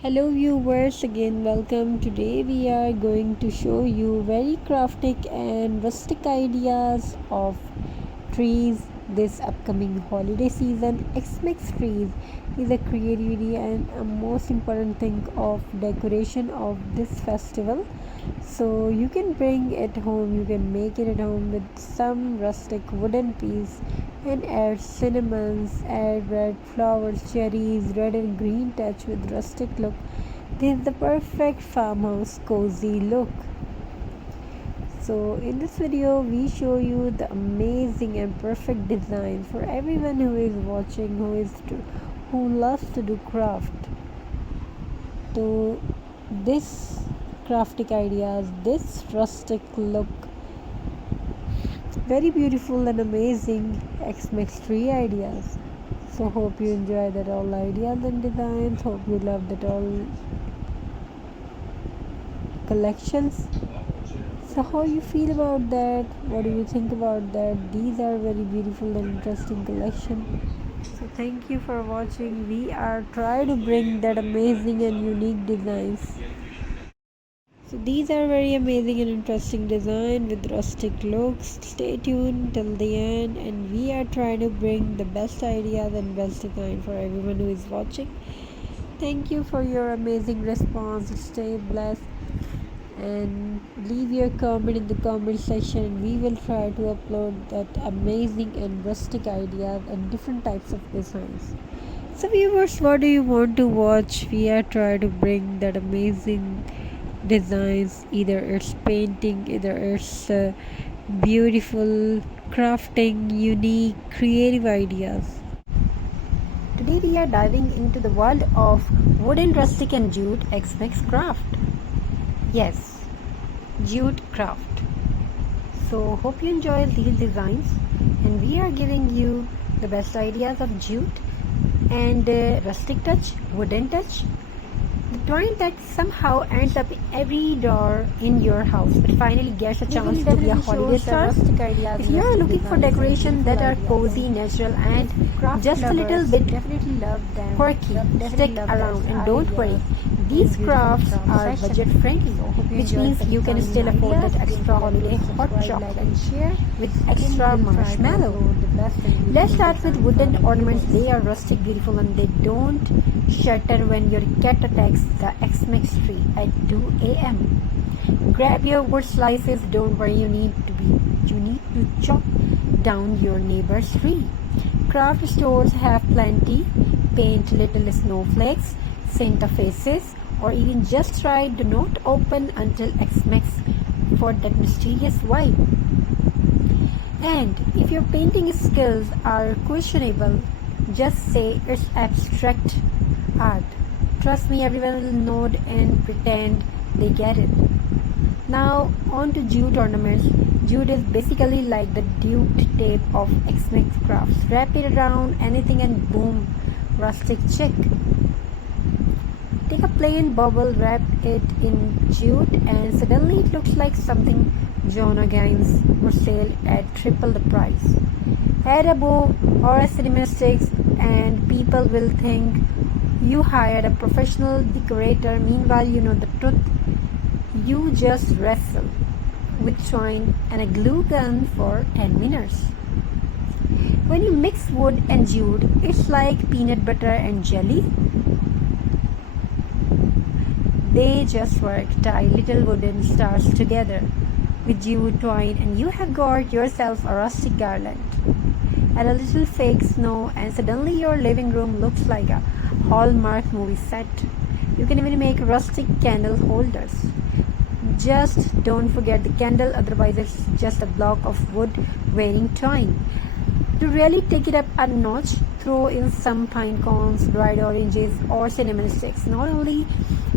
Hello viewers, again welcome. Today we are going to show you very craftic and rustic ideas of trees this upcoming holiday season. Xmas trees is a creativity and a most important thing of decoration of this festival. So you can bring it home, you can make it at home with some rustic wooden piece and add cinnamons, add red flowers, cherries, red and green touch with rustic look. This is the perfect farmhouse cozy look. So in this video we show you the amazing and perfect design for everyone who is watching, who loves to do craft. So this craftic ideas, this rustic look, very beautiful and amazing Xmas tree ideas. So hope you enjoy that all ideas and designs. Hope you love that all collections. So how you feel about that? What do you think about that? These are very beautiful and interesting collection. So thank you for watching. We are trying to bring that amazing and unique designs. So these are very amazing and interesting design with rustic looks. Stay tuned till the end, and we are trying to bring the best ideas and best design for everyone who is watching. Thank you for your amazing response. Stay blessed and leave your comment in the comment section. We will try to upload that amazing and rustic ideas and different types of designs. So viewers, what do you want to watch? We are trying to bring that amazing designs. Either it's painting, either it's beautiful crafting, unique creative ideas. Today we are diving into the world of wooden, rustic and jute Xmas craft. Yes, jute craft. So hope you enjoy these designs, and we are giving you the best ideas of jute and rustic touch, wooden touch, the twine that somehow ends up every door in your house but finally gets a chance to be a holiday star. If you are looking for decoration that are cozy, natural and just a little bit quirky, stick around and don't worry. These crafts are budget friendly, which means you can still afford that extra holiday hot chocolate with extra marshmallow. Let's start with wooden ornaments. They are rustic, beautiful, and they don't shatter when your cat attacks the Xmas tree at 2 a.m. Grab your wood slices. Don't worry, you need to chop down your neighbor's tree. Craft stores have plenty. Paint little snowflakes, Santa faces, or even just try do not open until Xmas for that mysterious vibe. And if your painting skills are questionable, just say it's abstract art. Trust me, everyone will nod and pretend they get it. Now on to jute ornaments. Jute is basically like the duct tape of Xmas crafts. Wrap it around anything and boom, rustic chic. Take a plain bubble, wrap it in jute, and suddenly it looks like something John O'Gaines for sale at triple the price. Add a bow or a cinnamon sticks, and people will think you hired a professional decorator. Meanwhile, you know the truth. You just wrestle with twine and a glue gun for 10 minutes. When you mix wood and jute, it's like peanut butter and jelly. They just work. Tie little wooden stars together with jute twine and you have got yourself a rustic garland. Add a little fake snow and suddenly your living room looks like a Hallmark movie set. You can even make rustic candle holders. Just don't forget the candle, otherwise it's just a block of wood wearing twine. To really take it up a notch, throw in some pine cones, dried oranges or cinnamon sticks. Not only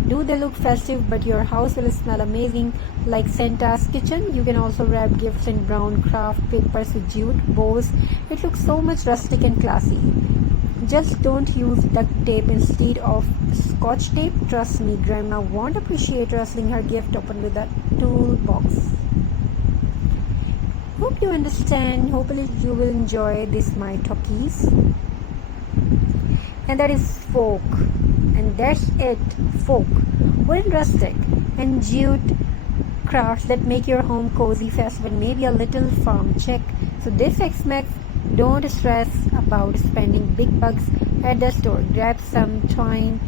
do they look festive, but your house will smell amazing like Santa's kitchen. You can also wrap gifts in brown craft papers with jute bows. It looks so much rustic and classy. Just don't use duct tape instead of scotch tape. Trust me, grandma won't appreciate rustling her gift open with a toolbox. Hope you understand. Hopefully you will enjoy this my talkies. And that is folk. And And that's it, folk. Wooden, rustic, and jute crafts that make your home cozy, festive, and maybe a little farm check. So this Xmas, don't stress about spending big bucks at the store. Grab some twine,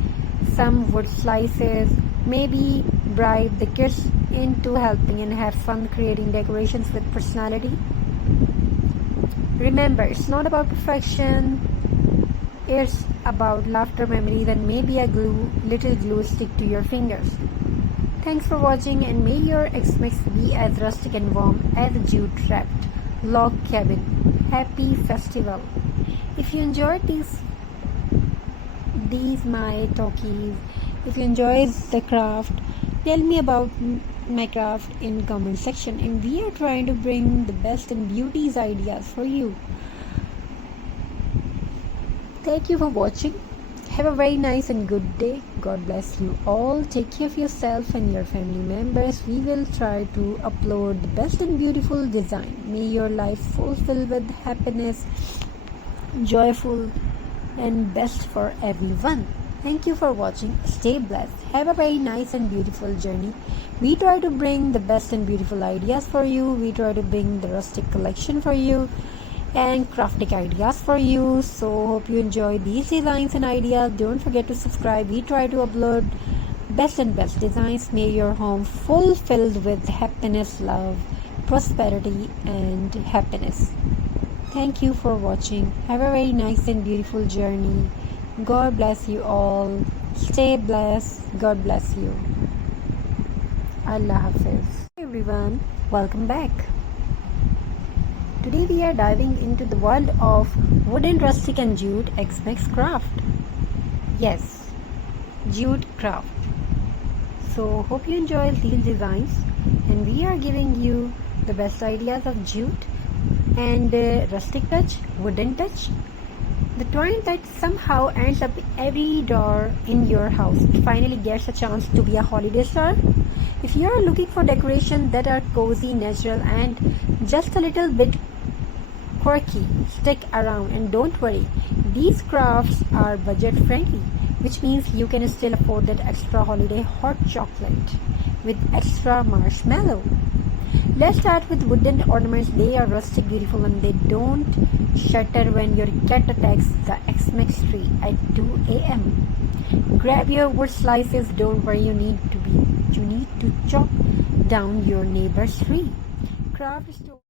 some wood slices, maybe bribe the kids into helping and have fun creating decorations with personality. Remember, it's not about perfection, it's about laughter, memories, and maybe a little glue stick to your fingers. Thanks for watching, and may your Xmas be as rustic and warm as a jute wrapped log cabin. Happy festival! If you enjoyed these my talkies, if you enjoyed the craft, tell me about my craft in comment section, and we are trying to bring the best and beauties ideas for you. Thank you for watching. Have a very nice and good day. God bless you all. Take care of yourself and your family members. We will try to upload the best and beautiful design. May your life fulfill with happiness, joyful, and best for everyone. Thank you for watching. Stay blessed. Have a very nice and beautiful journey. We try to bring the best and beautiful ideas for you. We try to bring the rustic collection for you and crafting ideas for you. So hope you enjoy these designs and ideas. Don't forget to subscribe. We try to upload best designs. May your home fulfilled with happiness, love, prosperity, and happiness. Thank you for watching. Have a very nice and beautiful journey. God bless you all. Stay blessed. God bless you. Allah Hafiz. Hey everyone, welcome back. Today we are diving into the world of wooden, rustic, and jute Xmas craft. Yes, jute craft. So hope you enjoy these designs, and we are giving you the best ideas of jute and rustic touch, wooden touch, the twine that somehow ends up every door in your house. It finally gets a chance to be a holiday star. If you are looking for decorations that are cozy, natural, and just a little bit quirky, stick around, and don't worry, these crafts are budget friendly, which means you can still afford that extra holiday hot chocolate with extra marshmallow. Let's start with wooden ornaments. They are rustic, beautiful, and they don't shudder when your cat attacks the Xmas tree at 2 a.m. Grab your wood slices. Don't worry, you need to chop down your neighbor's tree. Craft store.